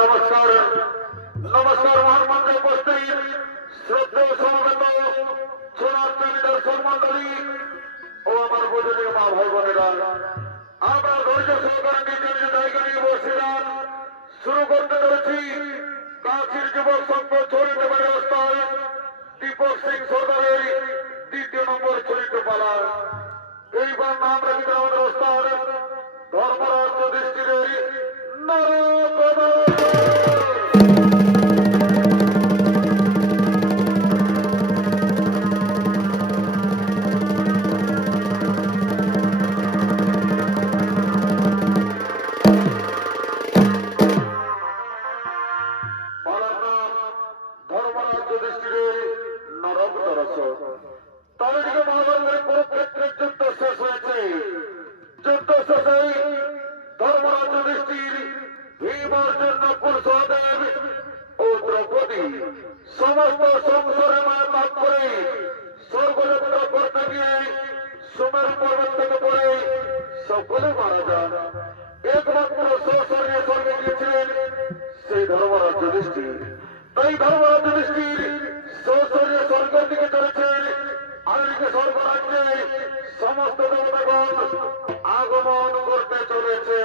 নমস্কার নমস্কার মহানমন্ত্রী উপস্থিত শ্রদ্ধেয় সমবেত সোনার দর্শন মন্ডলী ও আমার পূজনীয় মা ভাই বোনেরা, আমরা ধৈর্য সহকারে নিজ নিজ জায়গা নিয়ে বসছিলাম। শুরু করতে চলেছি কাশীর যুবক সংঘ ছড়ি দেবের রাস্তায় দীপক সিং সরকারের ২য় নম্বর ছড়িত পালা। এইবার নাম রেখেছে আমাদের ওস্তাদ ধর্মরাজ যুধিষ্ঠিরের সমস্ত সংসারের মায়া ত্যাগ করে স্বর্গযাত্রা করতে গিয়ে সুমেরু পর্বত থেকে পড়ে সকলে মারা যান। একমাত্র সশরীরে স্বর্গে গিয়েছিলেন সেই ধর্মরাজ যুধিষ্ঠির। তাই ধর্মরাজ যুধিষ্ঠির সশরীরে স্বর্গের দিকে চলেছেন। আর এদিকে স্বর্গরাজ্যে সমস্ত দেবতাগণ আগমন করতে চলেছে।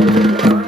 Thank you.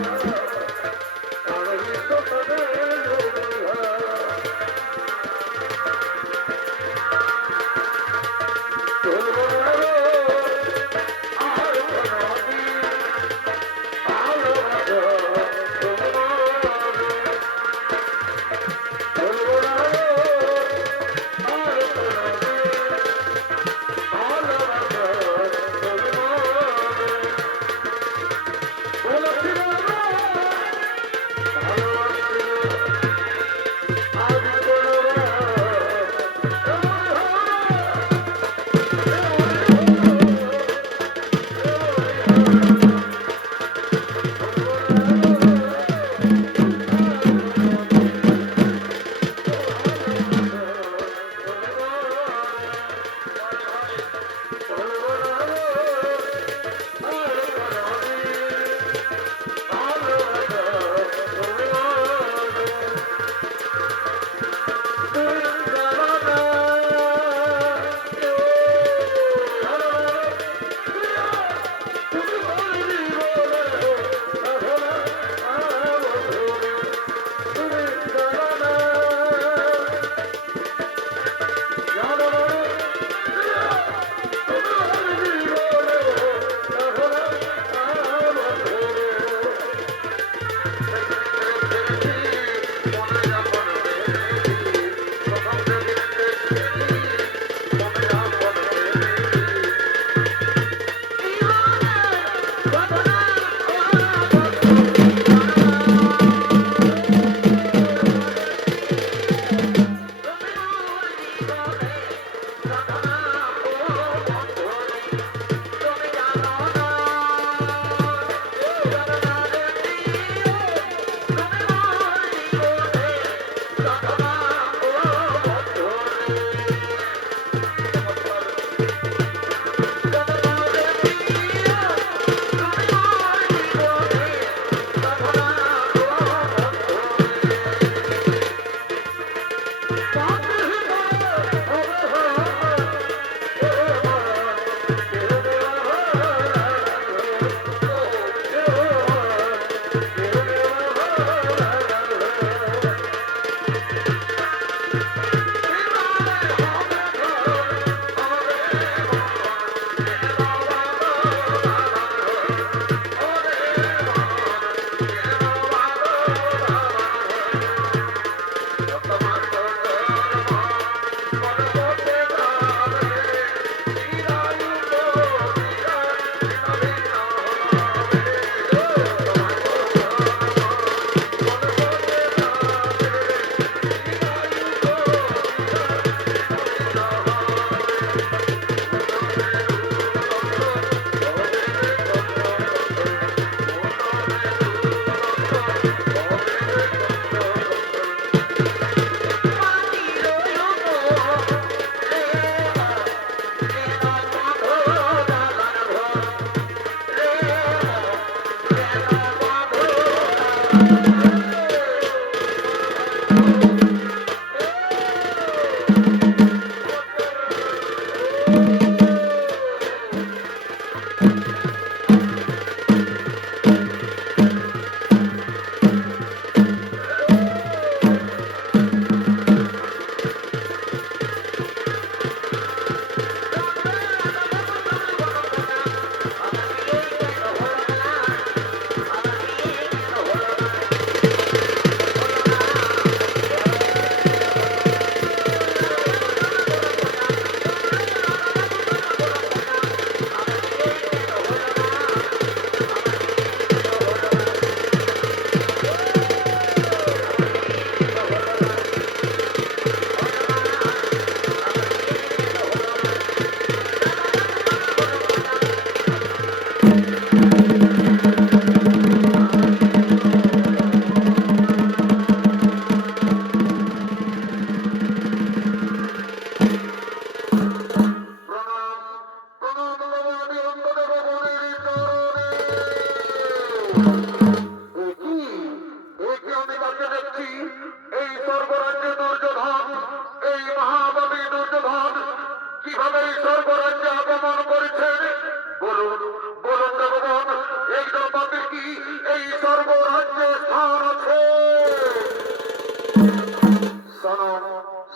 স্বর্গরাজ্যে স্থান আছে।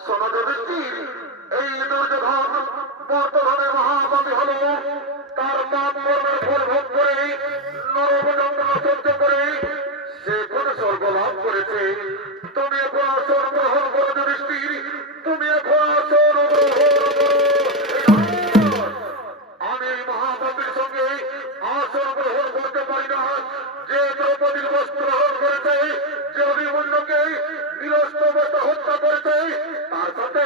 সমাজবৃত্তির এই দুর্যোধন বর্তমানে মহাপাপী হল। তার পাপ কর্মের ফল ভোগ করে নরক যন্ত্রণা সহ্য করে সে কোন স্বর্গ লাভ করেছে। তুমি এখন আসন গ্রহণ করো যুধিষ্ঠির, তুমি এখন আসন গ্রহণ করো। আমি মহাপাপীর সঙ্গে আসন গ্রহণ করতে পারি না। যে দ্রৌপদীর বস্ত্র গ্রহণ করেছে, যে অভিমন্যুকে নিরস্ত্র হত্যা করেছে, তার সাথে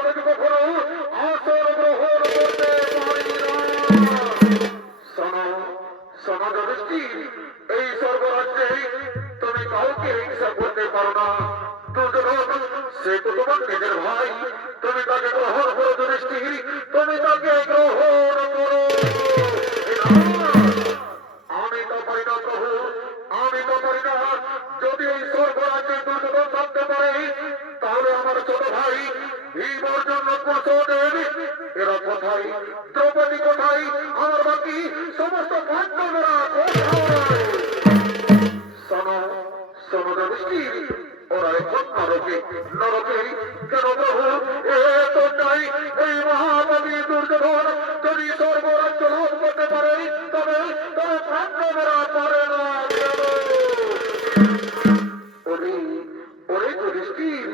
আমি কখনো আসন গ্রহণ করতে পারি না। সমাজদৃষ্টির এই স্বর্গরাজ্যে তুমি কাউকে হিংসা করতে পারো না। দুর্যোধন সে তো তোমার নিজের ভাই, তুমি তাকে গ্রহণ করো যুধিষ্ঠির, তুমি তাকে গ্রহণ করো। আমি তো পারি না প্রভু, আমি তো পারি না। যদি এই স্বর্গরাজ্যে দুর্যোধন থাকতে পারে, তাহলে আমার ছোট ভাই ভীম অর্জুন কুশলের এরা কোথায়? দ্রৌপদী কোথায়? আমার বাকি সমস্ত পাণ্ডবরা কোথায়? সমদৃষ্টির ওরা এখন নরকে। নরকে কেন প্রভু? এত চাই এই মহাবলী দুর্যোধন যদি স্বর্গরাজ্য লাভ করতে পারে, তবে তবে পাণ্ডবরা পারে না কেন? ওরে যুধিষ্ঠির,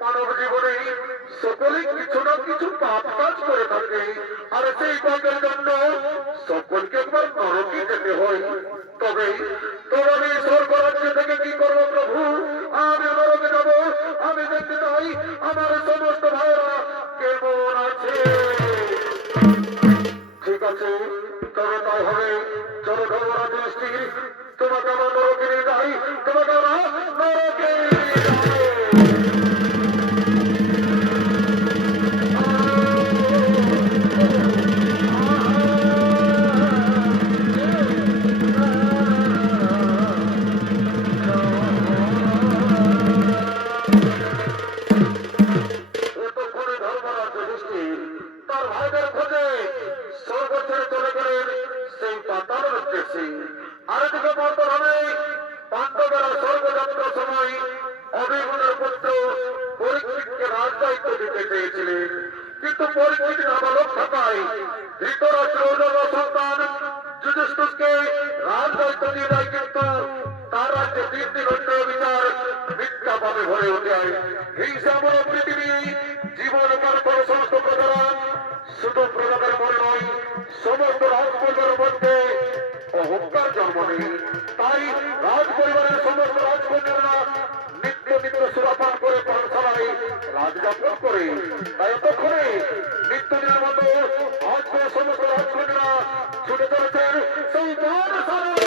মানব জীবনে সকলে কিছু না কিছু পাপ কাজ করে থাকে, আর সেই পাপের জন্য সকলকে একবার নরকে যেতে হয়। তবে আমি স্বর্গরাজ্য থেকে কি করবো প্রভু? আমি নরকে যাব, আমি দেখতে চাই আমার সমস্ত ভাইরা কেমন আছে। ঠিক আছে, তবে তাই হবে। চলো ধর্মরা যুধিষ্ঠির, তোমাকে আমার নরকে নিয়ে যাই, তোমাকে আমরা নরকে নিয়ে যাই। তার ভাইদের খোঁজে স্বর্গ ছেড়ে চলে গেলেন সেই পাতাল উদ্দেশ্যে। আরেকদিকে বর্তমানে পাণ্ডবেরা স্বর্গযাত্রার সময় অভিমন্যুর পুত্র পরীক্ষিতকে রাজদায়িত্ব দিতে চেয়েছিলেন, কিন্তু পরীক্ষিত নাবালক থাকায় ধৃতরাষ্ট্র সন্তান যুধিষ্ঠিরকে রাজদায়িত্ব দিয়ে দেয়। কিন্তু তার রাজ্যে 3 দিন অন্যায় বিচার মিথ্যা ভাবে ভরে ওঠে। হিংসামূলক পৃথিবী জীবন পার করে সমস্ত প্রজারা, শুধু প্রজাদের মনে নয় সমস্ত রাজপরিবারের মধ্যে অহংকার জন্ম নেই। তাই রাজ পরিবারের সমস্ত রাজকন্যারা নিত্য নিত্য সুরাপান করে পানশালায় রাজযাপন করে। তাই এতক্ষণে নিত্যদিনের মতো আজকে সমস্ত রাজকন্যারা ছুটে চলেছেন সেই পানশালায়।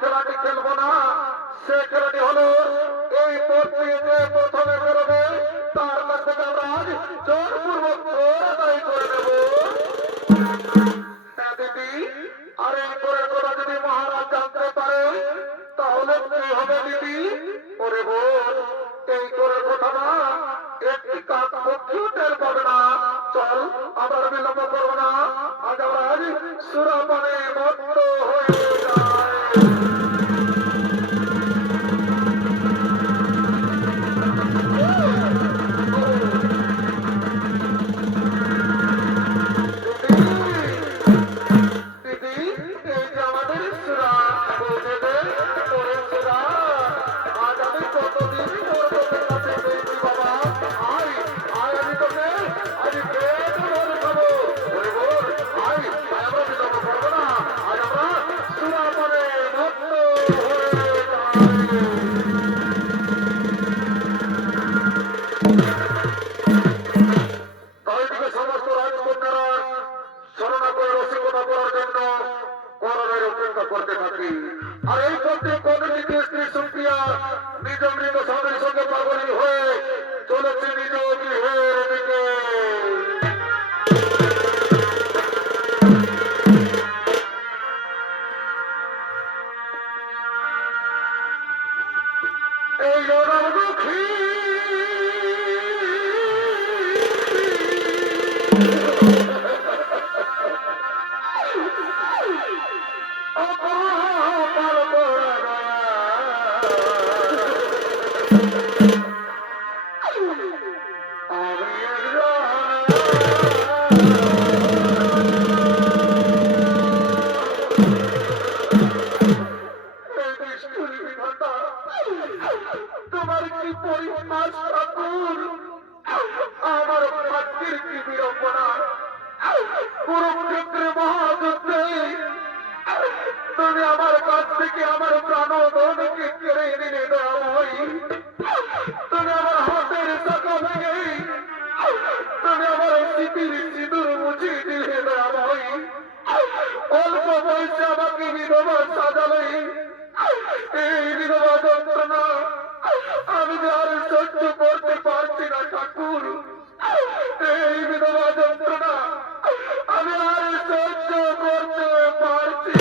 খেলাটি খেলবো না, সে খেলাটি হলো এই পথ দিয়ে যে প্রথমে বেরোবে তার কাছে আমরা আজ জোরপূর্বক ভোট আদায় করে নেব। হ্যাঁ দিদি, আর এই করের কথা যদি মহারাজ জানতে পারে তাহলে কি হবে দিদি? ওরে বোন, এই করের কথা না একটি কাক পক্ষীও টের পাবে না। চল, আবার বিলম্ব করবো না, আজ আমরা আজ সুরাপানে মত্ত হয়ে যায়। সমস্ত রাজকন্যারা শরণা করে রসিকতা করার জন্য করণের অপেক্ষা করতে থাকি। আর এই করতে কমিটিকে স্ত্রী সুপ্রিয়া নিজ মৃত স্বামীর সঙ্গে পাগলী হয়ে চলেছে নিজ গৃহের দিকে। এই জনমুখী তোমার কি পরিমাণ ঠাকুর, আমার ভাগ্যের কি বিড়ম্বনা। কুরুক্ষেত্রে মহাযুদ্ধে তুমি আমার কাছ থেকে আমার প্রাণধনকে কেড়ে নিলে দয়াময়ী। তুমি আমার হাতের চাকা ভেঙে তুমি আমার স্মৃতির সিঁদুর মুছিয়ে দিলে দয়াময়ী। অল্প বয়সে আমাকে বিধবা সাজালে, এই বিধবা যন্ত্রণা আমি আর সহ্য করতে পারছি না ঠাকুর। এই বিধবা যন্ত্রণা আমি আর সহ্য করতে পারছি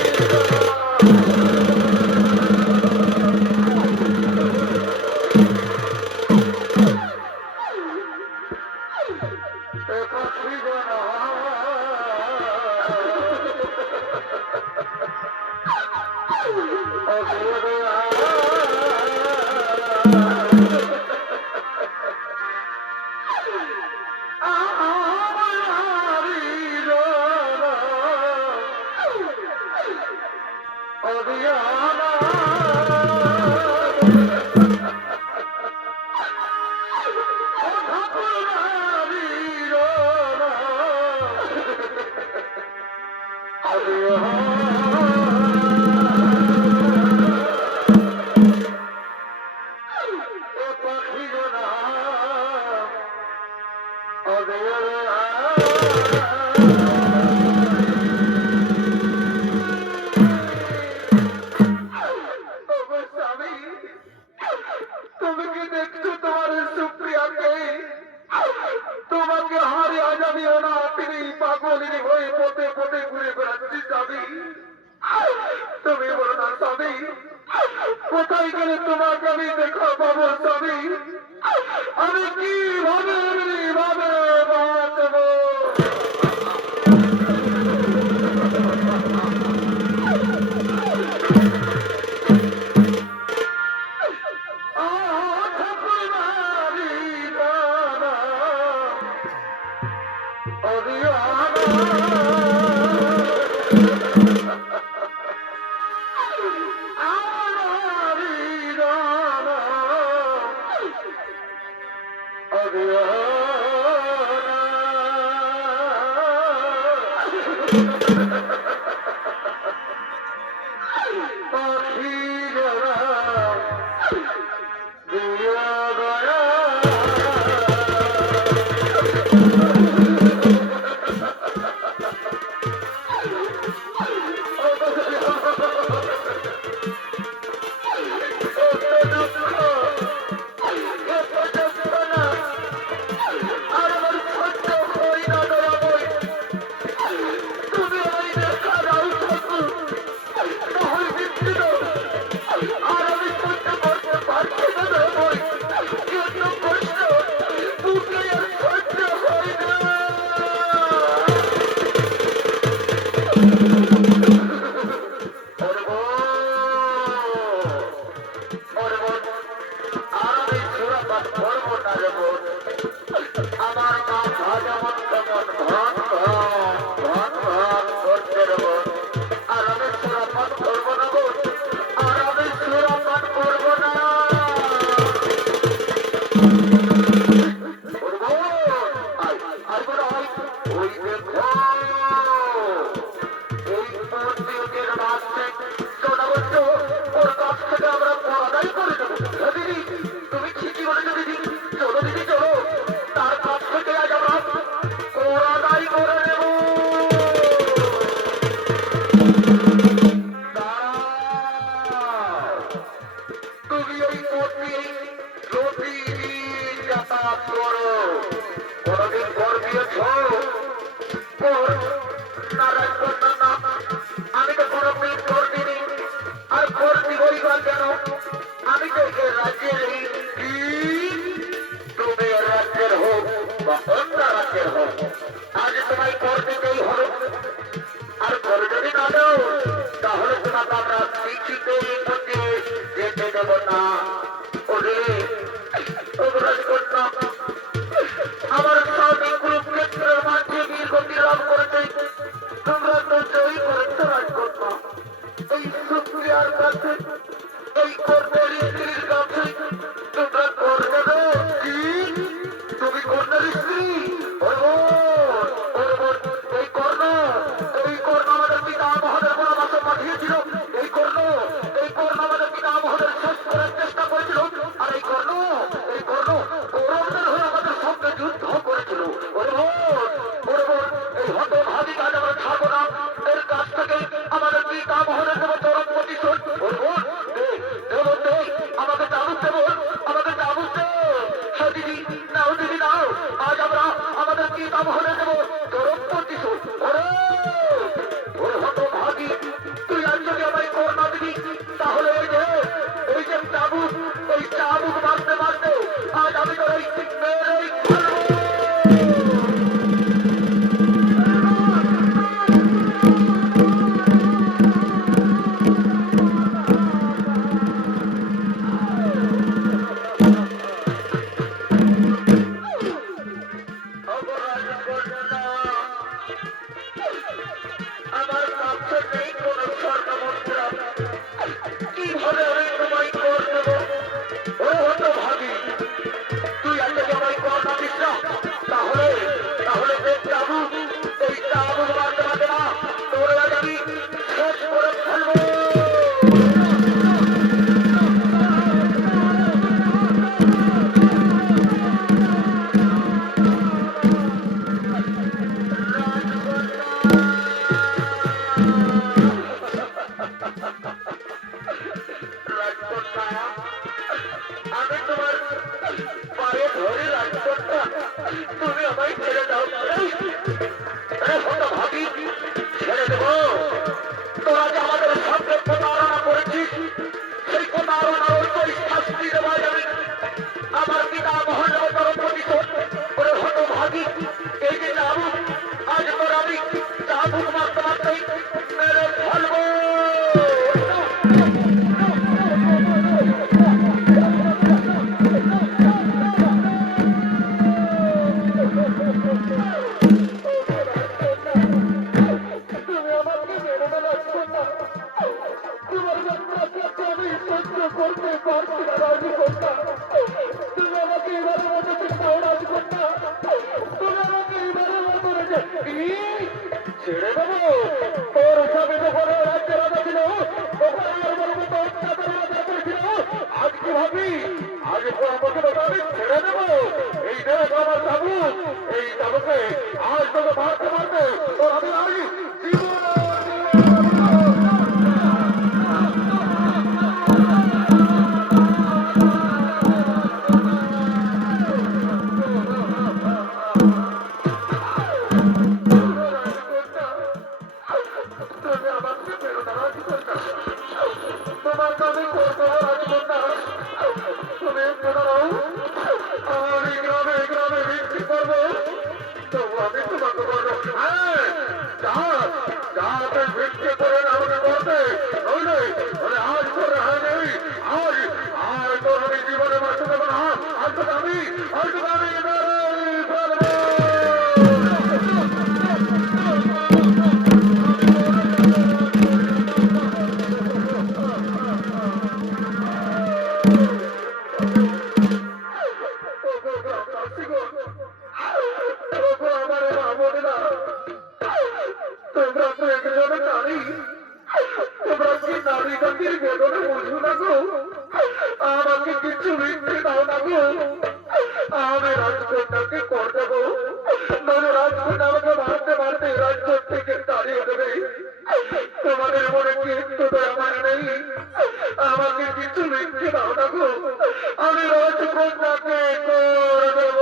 কোথায় গেলে তোমাকে আমি দেখা পাবো স্বামী? আমি কিভাবে বাঁচবো? তুমি এই পথে প্রতিদিন যাতায়াত করো, কোনদিন কর দিয়েছ? না রাজকন্যা না, আমি তো কোনদিন কর দিইনি, আর কর দিবই বা কেন? আমি তো এ রাজ্যের তুমি রাজ্যের হোক বা অন্য রাজ্যের হোক, আজ তোমায় কর দিতেই হলো। আর কর যদি না দাও তাহলে তোমাকে আমরা কিছুতেই পথে যেতে দেব না। ওরে রাজকন্যা, আমার স্বামী কুরুক্ষেত্রের মাঝে বীরগতি লাভ করতে তোমরা তো জয়ী করেছ রাজকন্যা। এই সুপ্রিয়ার কাছে, এই কর্মের স্ত্রীর কাছে তোমরা কর দেবে কি? তুমি কর্ণের স্ত্রী? এই কর্ণ আমাদের পিতা মহোদয় বনবাসে পাঠিয়েছিল। এই কর্ণ আমাদের পিতা মহোদয় শেষ করার চেষ্টা করেছিল। আর এই কর্ণ কৌরবদের হয়ে আমাদের সঙ্গে যুদ্ধ করেছিল। এই হতভাগী কাজ আমরা ছাড়বো না। এর কাছ থেকে আমাদের পিতা মহোদয় দেব চরম প্রতিশোধ। আমাকে চাবুক দেব, আমাকে চাবুক দে। হ্যাঁ দিদি নাও, দিদি নাও, আজ আমরা আমাদের পিতা মহোদয় দেব চরম প্রতিশোধ। হতভাগী, তুই আজ যদি আমায় কর না দিবি তাহলে ওই যে চাবুক, ওই চাবুক মারতে মারতে আজ আমি তোর এই মেয়েরই আমার কাছে নেই কোন স্বর্ণ মুদ্রা, কিভাবে আমি তোমায় কর দেব? ও হতভাগী, তুই আজ যদি আমায় কর না দিস না তাহলে এই চাবুক মারতে মারতে না তোর আজ আমি শেষ করে ফেলবো। রাজকন্যা, আমি তোমার পায়ে ধরে রাজকন্যা, তুমি আমায় ছেড়ে দাও। হতভাগী, ছেড়ে দেব? তোরা যে আমাদের সঙ্গে প্রতারণা করেছিস, সেই প্রতারণার ওই শাস্তি দেব আমি। আমার পিতা মহোদয় চরম প্রতিশোধ। ওরে হতভাগী, এই যে চাবুক, আজ তোর আমি চাবুক মারতে মারতেই মেরে ফেলবো। ছেড়ে দেবো? তোর স্বামী যখন রাজ্যের রাজা ছিল তখন আমার বলবো তোর চাঁদের রাজা করেছিল। আজ কি ভাবি? আজ আমাকে আমি ছেড়ে দেবো? এই দেখ আমার চাবুক, এই চাবুকে আজ তোকে মারতে মারতে তোর আমি জীবন তোমাদের মনে কি একটু দয়া মায়া নেই? আমাকে কিছু লিখতে দাও না গো, আমি রাজকন্যাকে করে দেব।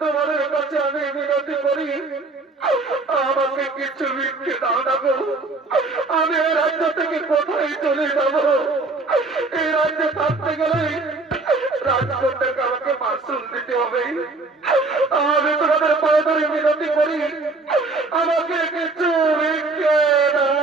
তোমাদের কাছে আমি বিনতি করি, আমাকে কিছু ভিক্ষে দাও না গো। আমি এই রাজ্য থেকে কোথায় চলে যাব? এই রাজ্যে থাকতে গেলে রাজকন্যাকে আমাকে মাসুল দিতে হবে। আমি তোমাদের পায়ে ধরে বিনতি করি, আমাকে কিছু ভিক্ষে দাও।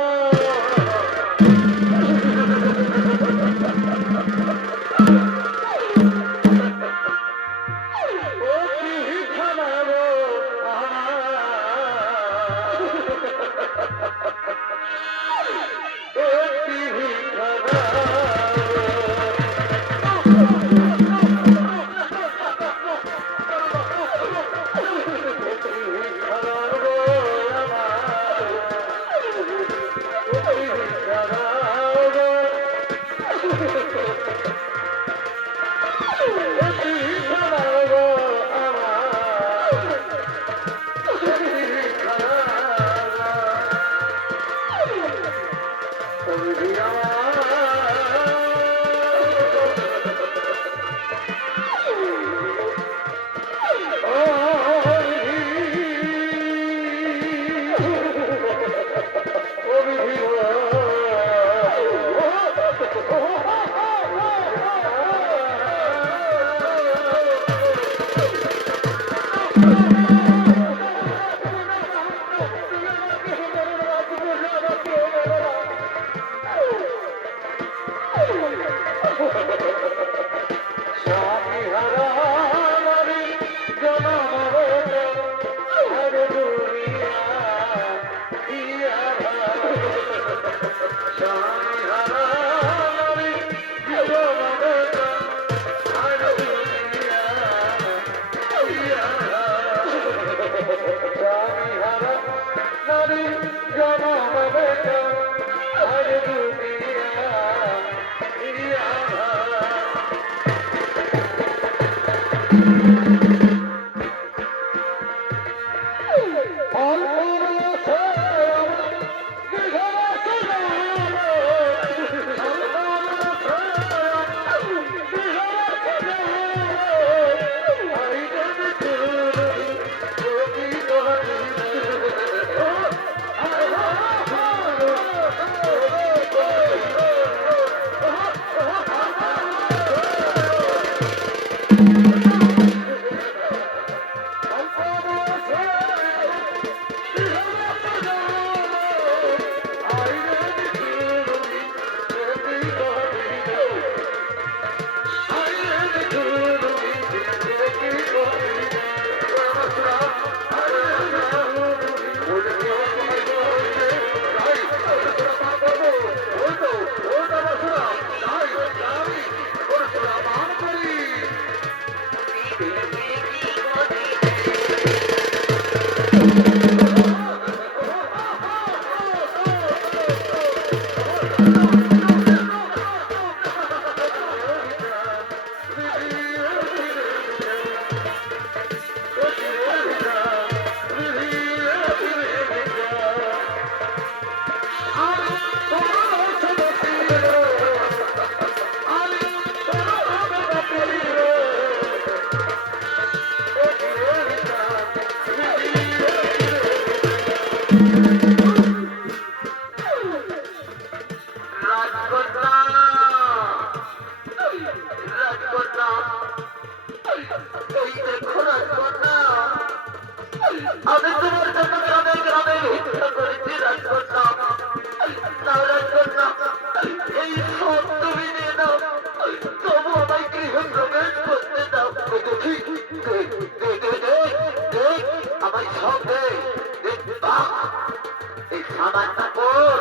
সামান্য কর,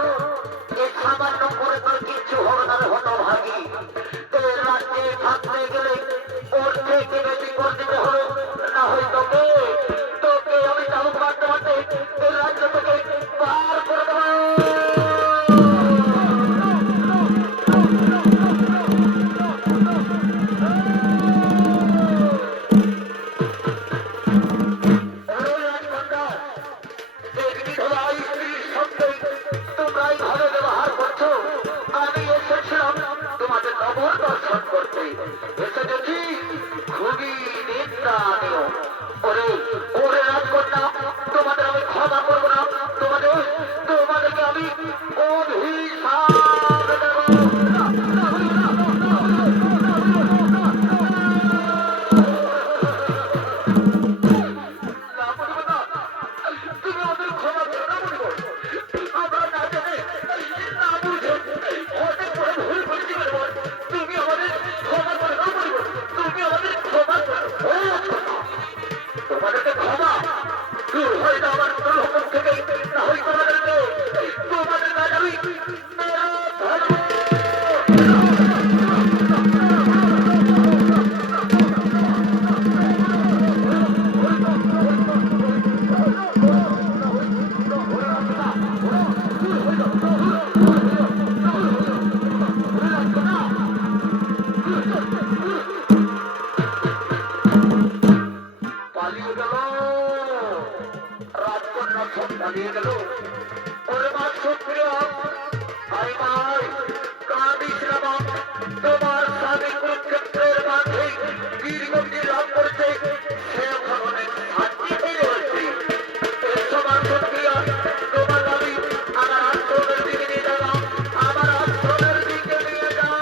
এই সামান্য করে তোর কিচ্ছু হবে না রে হতভাগী। এই রাজ্যে থাকতে গেলে ওর থেকে বেশি করে দিতে হবে, না হয় তোকে তোকে আমি চালু মারতে মারতে এই রাজ্য থেকে বার করে দেবো। তোমাদের আমি ক্ষমা করবো না, তোমাদেরকে আমি অভিশাপ দেবো। তুমি আমাদের ক্ষমা করো না বলবো, আমরা না জানে না বুঝে অনেক বড় ভুল করেছি বলবো, তুমি আমাদের ক্ষমা করো না বলবো, তুমি আমাদের ক্ষমা করো। তোমাদেরকে ক্ষমা দূর হয়ে যাও আমার দুর্ভোগ থেকে, না হয় তোমাদের কাজ আমি মেরে ধরবো। পালিয়ে গেল রাজকন্যা, সব পালিয়ে গেল। ওরে মা সুপ্রিয়, আরে ভাই কাঁদিস না মা, তোমার স্বামী কুরুক্ষেত্রের মাঝে বীরগতি লাভ করেছে, সে ভগবানে শান্তি ফিরে হয়েছে। এই সবার সুপ্রিয়, তোমার দাবি আমার আশ্রমের দিকে নিয়ে যাওয়া, আমার আশ্রমের দিকে নিয়ে যাওয়া।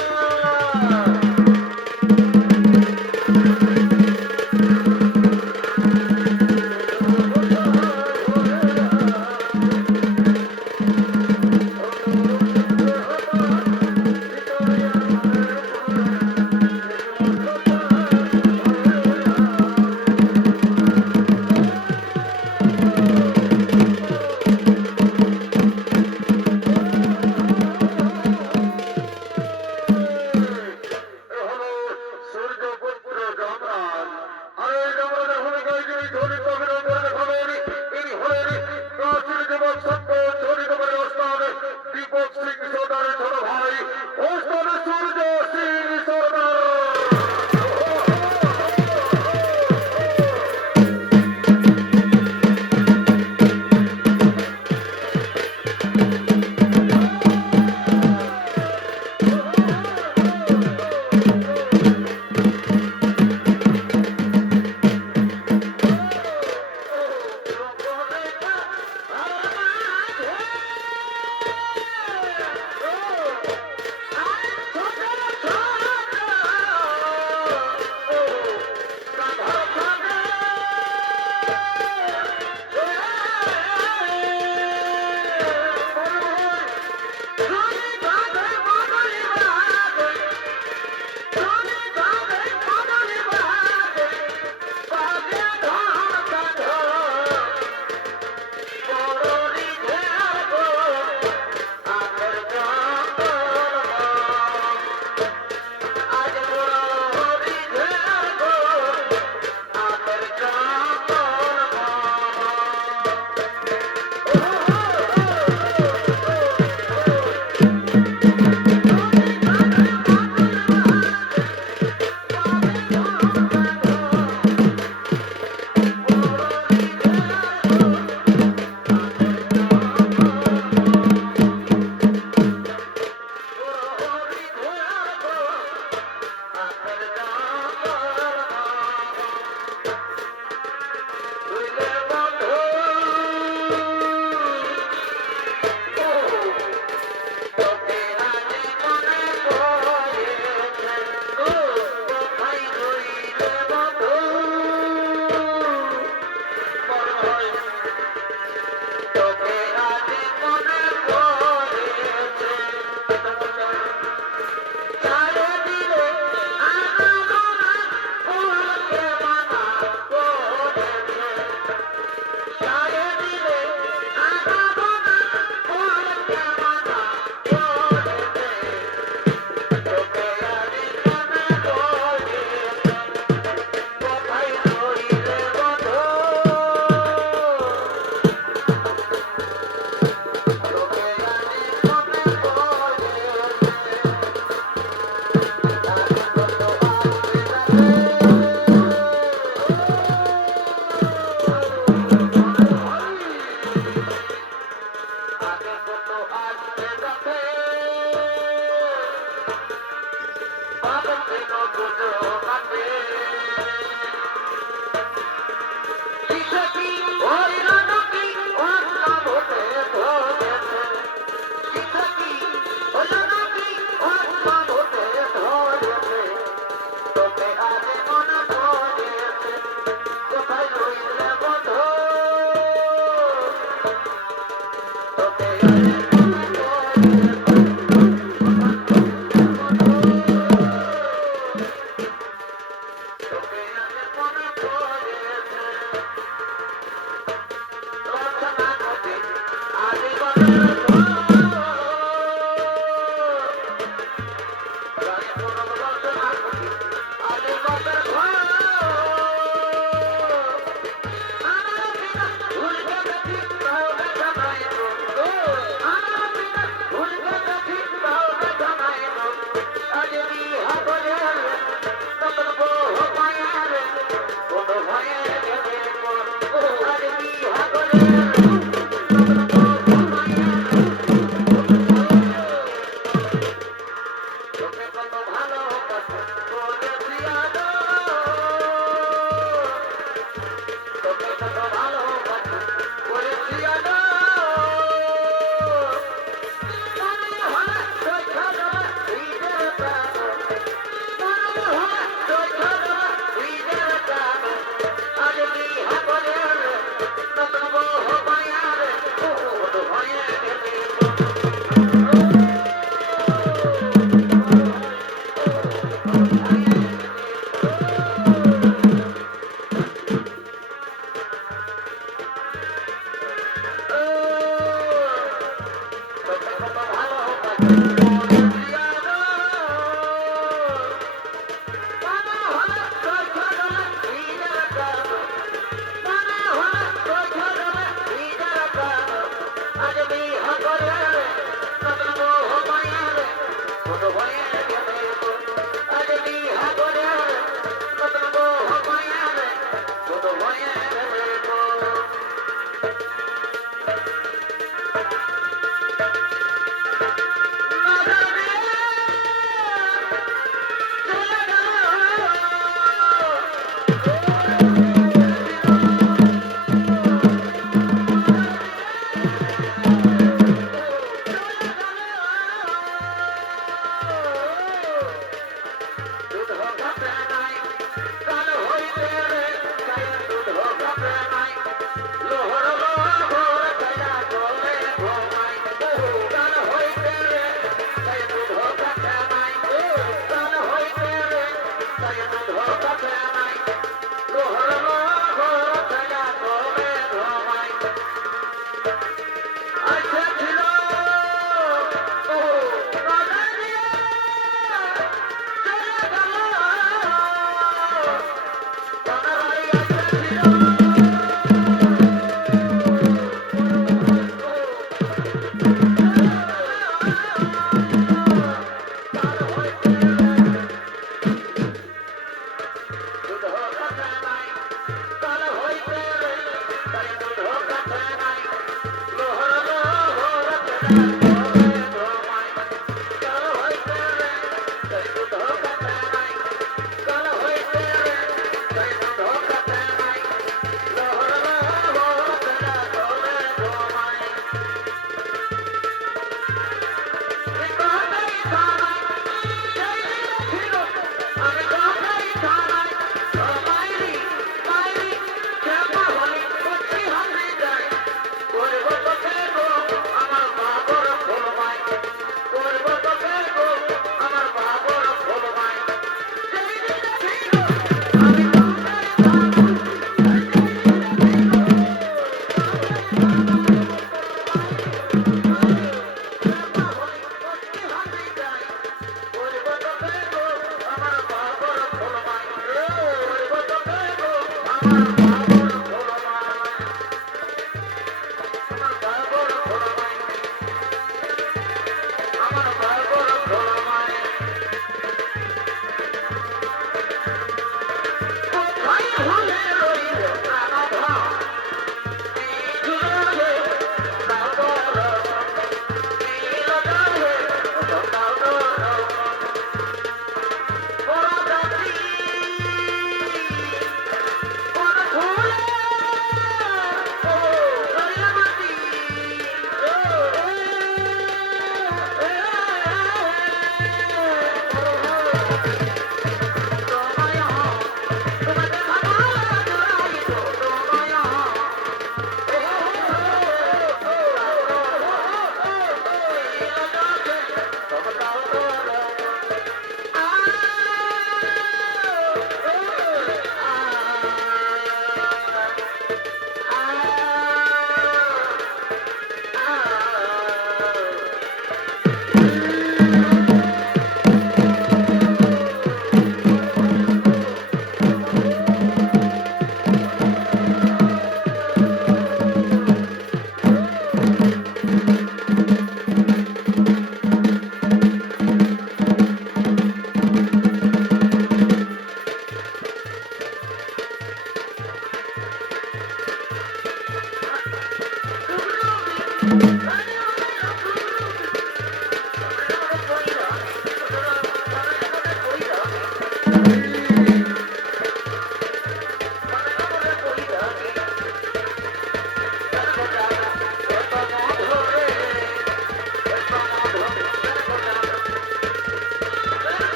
No!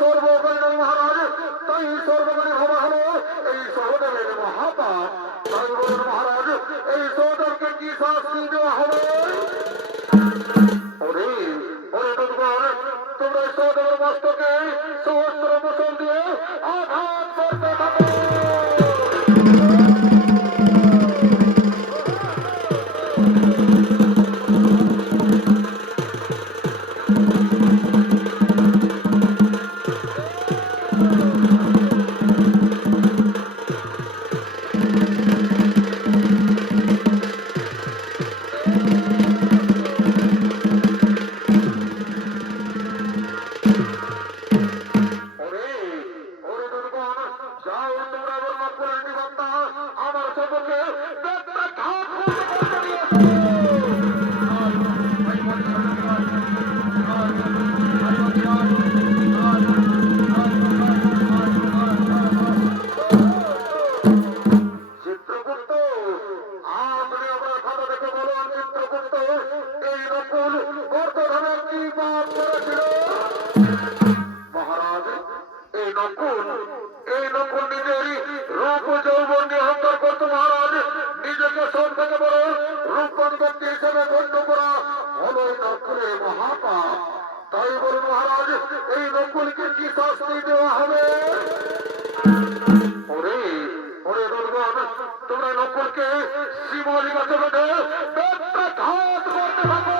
সর্বকালীন মহারাজ, তাই সর্বকালীন হওয়া হলো এই সহদেবের মহাপাপ। তাই বলুন মহারাজ, এই সহদেবকে কি শাস্তি দেওয়া হবে? ওরে ওরে দুর্গণ, তোমরা এই সহদেবের মস্তকে সহস্র মুসল দিয়ে আঘাত করতে থাকো। তাই বলুন মহারাজ, এই নকুলকে কি শাস্তি দেওয়া হবে? ওরে ওরে দুর্গণ, তোমরা নকুলকে শিবলি গাছে বেঁধে ঘাত করতে থাকো।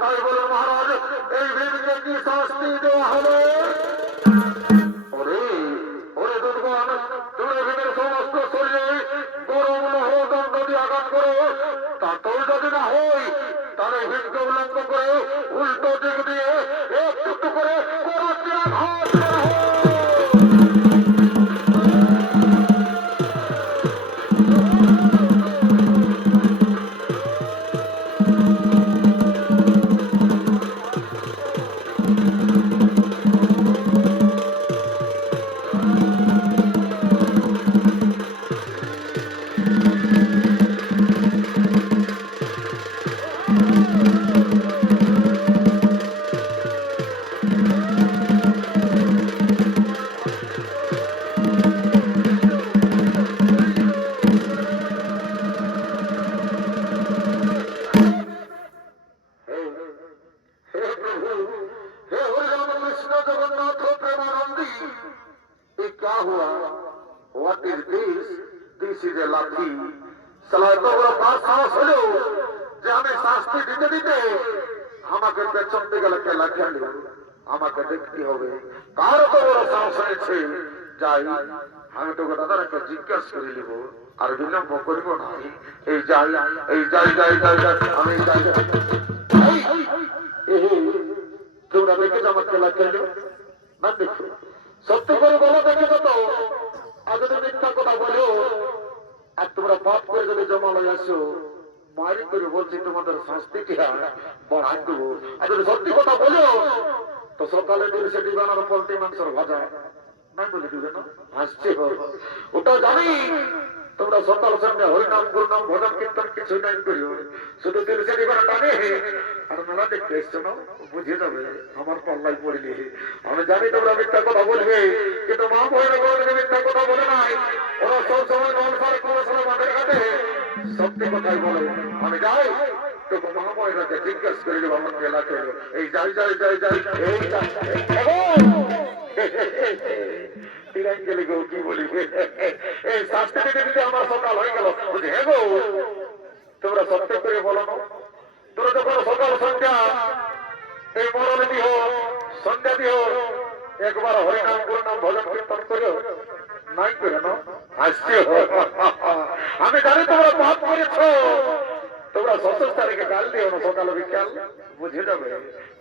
তাই বলে মহারাজ, এই ভীমকে কি শাস্তি দেওয়া হবে? ওরে ওরে দুর্গণ, তুমি ভীমের সমস্ত শরীরে গরম লোহ দণ্ড দিয়ে আঘাত করো, তাতেও যদি না হই তাহলে ভীমকে উল্লঙ্ঘ করে উল্টো দিক দিয়ে একটু করে করাচ্ছি আঘাত করা হোক। এত বড় পাঁচ সাহস হলো যে আমি শাস্তি দিতে দিতে আমাকে পেছন দিকে কেলা খেলো, আমাকে দেখতে হবে কার তো বড় সাহস হয়েছে। যাই, আমি তোকে দাদার একটা জিজ্ঞাসা করে নিব, আর বিলম্ব করিব না। এই যাই, এই যাই যাই যাই যাই, আমি যাই যাই। তোমরা দেখে আমার খেলা খেলো না? দেখো, সত্যি করে বলো, দেখেছো তো? আর যদি মিথ্যা কথা বলো আর তোমরা পাপ করে যদি জমালয় আসো, মারি করে বলছি তোমাদের শাস্তিটি বাড়াই দেবো। আর যদি সত্যি কথা বলো তো সকালে দিলে সেটি বানানো পোল্ট্রি মাংসের ভাজা নাই বলে দিবে না? হাসছে ওটা জানি। তোমরা সকাল সন্ধ্যা হরিনাম গুরুনাম ভজন কীর্তন কিছু নাই করিও, শুধু দিল সেটি বানা টানে আর মেলা দেখতে এসছো না, বুঝে যাবে আমার পাল্লাই পড়িনি। আমি জানি তোমরা মিথ্যা কথা বলবে, কিন্তু মা বহিরা বলবে মিথ্যা কথা বলে নাই। ওরা সব সময় নলসার কোনো সময় মাঠের ঘাটে সত্যি কথাই বলে। আমি যাই, তোকে মা বহিরাকে জিজ্ঞাসা করে দেবো আমার এলাকে। এই যাই যাই যাই যাই, এই যাই গেলে গো কি বলিবে, এই শাস্তি দিতে দিতে আমার সকাল হয়ে গেল। বলছি হে গো, তোমরা সত্য করে বলো না, তোমরা যখন সকাল সন্ধ্যা এই মরণে দিহ, সন্ধ্যা দিহ, একবার হরিনাম গুরুনাম ভজন কীর্তন করো নাই করে না? হাসছে। আমি জানি তোমরা পাপ করেছ, তোমরা 27 তারিখে গাল দিও না সকালে বিকাল, বুঝে যাবে।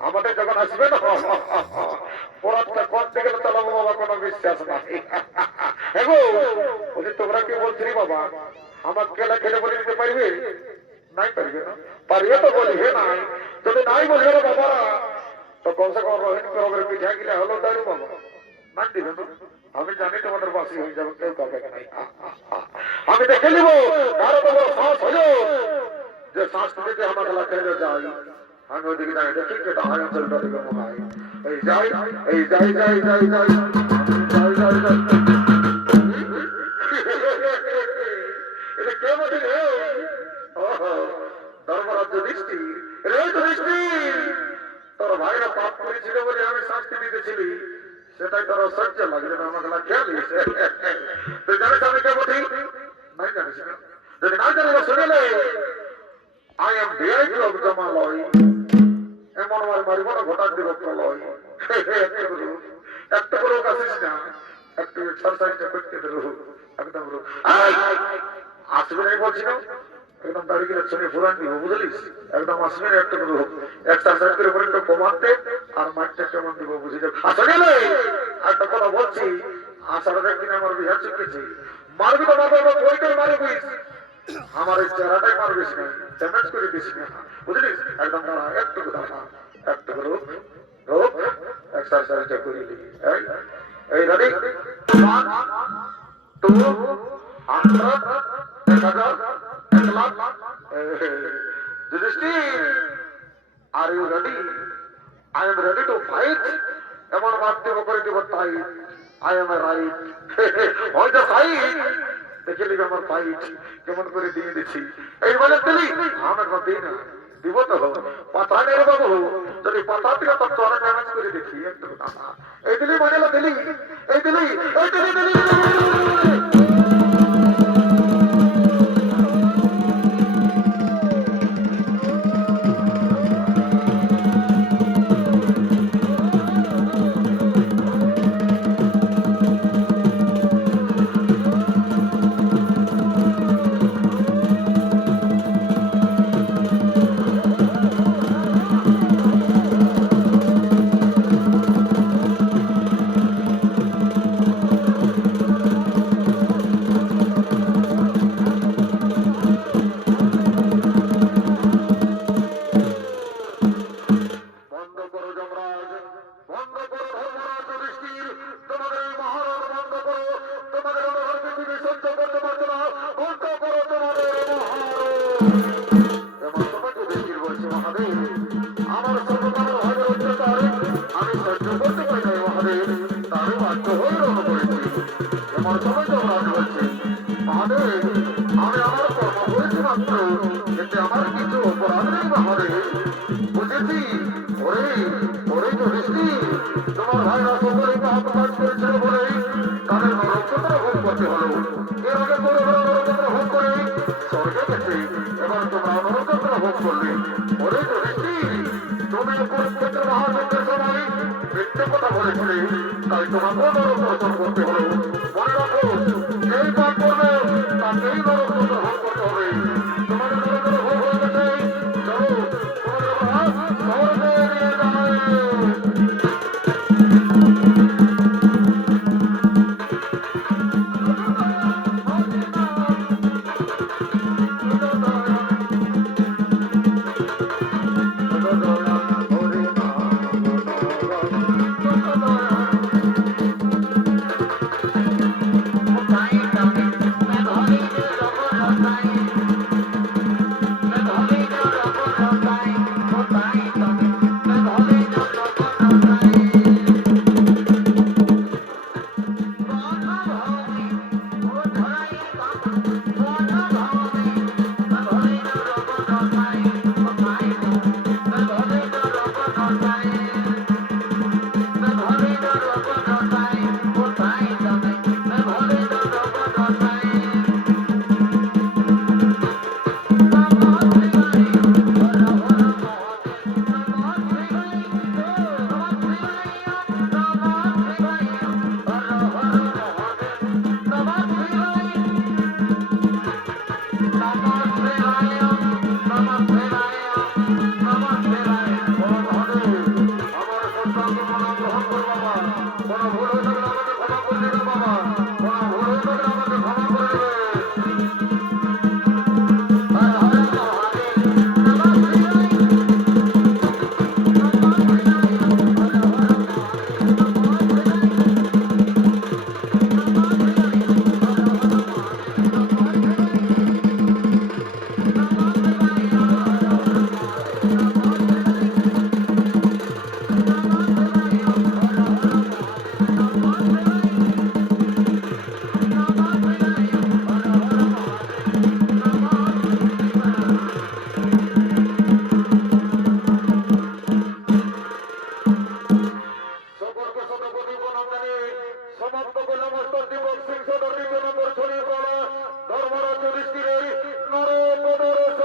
আমাদের যখন আসবে না পরাতটা করতে গেলে চালাবো বাবা, কোনো বিশ্বাস নাই। এগো বলছি, তোমরা কি বলছিলি বাবা আমার খেলা খেলে বলে দিতে পারবে? নাই পারবে না? পারবে তো বলবে নাই। যদি নাই বলবে না বাবা, তো কমসে কম রোহিণ করবের পিঠা গিলা হলো দাঁড়ু বাবা, নাই দিবে না? আমি জানি তোমাদের বাসি হয়ে যাবে, কেউ কাবে নাই। আমি দেখে নিব কারো তো বড় সাহস হলো যে সংস্কৃতিতে আমার এলাকায় যাই। আমি ওইদিকে যাই, দেখি কেটা হয় অঞ্চলটা দিকে মনে হয়। এই যাই, এই যাই যাই যাই যাই যাই যাই যাই। এটা কে বলি রে? ধর্মরাজ্য দৃষ্টি রে, দৃষ্টি তোর ভাইরা পাপ করেছিল বলে আমি শাস্তি দিতেছিলি, সেটাই তোর সহ্য লাগবে না। আমাকে না খেয়াল তুই জানিস আমি কে বলি? নাই জানিস না? যদি না জানিস শুনেলে I am VIP of Jamaloi. এমন আমার বাড়ি বড় ঘটার দিল প্রলয়। একটা করে কাছিস না, একটু এক্সারসাইজটা করতে দিল একদম। আসবে নাই বলছিলাম, একদম দাঁড়িয়ে গেলে শুনে ফুরান দিব, বুঝলিস? একদম আসবে না, একটা করে এক্সারসাইজ করে করে একটু কমাতে আর মাঠটা কেমন দিব, বুঝে যাবে। আসলে একটা কথা বলছি, আসার একদিন আমার বিহার চুকেছি, মারবি তো মারবো, বইটাই মারবি, আমার এই চেহারাটাই মারবিস না, ড্যামেজ করে দিস না, বুঝলিস? একদম দাঁড়া, একটু দাঁড়া, একটু রোগ রোগ এক্সারসাইজটা করে দিবি। এই ready, 1 2 100 1000 1 lakh. Are you ready? I am ready to fight. এমন মারতে করে দিব তাই, I am a right. ওই যে ফাইট দেখে নিবি আমার ফাইট কেমন করে দিয়ে দিচ্ছি। এই বলে দিলি আমার দিই না, দিব তো পাতা নেই বাবু, যদি পাতা দিলে তো তোরা ড্যামেজ করে দেখি একটু। এই দিলি মানে দিলি, এই দিলি, এই দিলি দিলি তোমার ভাইরা সকলে পাপ কাজ করেছিল বলেই তাদের নরকতরা ভোগ করতে হলো। এর আগে করে ভোগ করে স্বর্গে গেছে, এবার তোমরা নরকযাত্রা ভোগ করবে। ওরে যুধিষ্ঠির, তুমি কুরুক্ষেত্র মহাযুদ্ধের সময় মিথ্যে কথা বলেছিলে, তাই তোমাকে নরক দর্শন করতে হলো। মনে রাখো, যেই পাপ করবে তাকেই নরকযাত্রা ভোগ করতে হবে। তোমাদের নরকযাত্রা ভোগ হয়ে গেছে, চলো তোমাদের স্বর্গে নিয়ে যায়। সমাপ্ত করলাম অষ্টম দিবস সিংহ নম্বর ছড়িয়ে পড়া ধর্মরাজ যুধিষ্ঠিরের নরক দর্শন।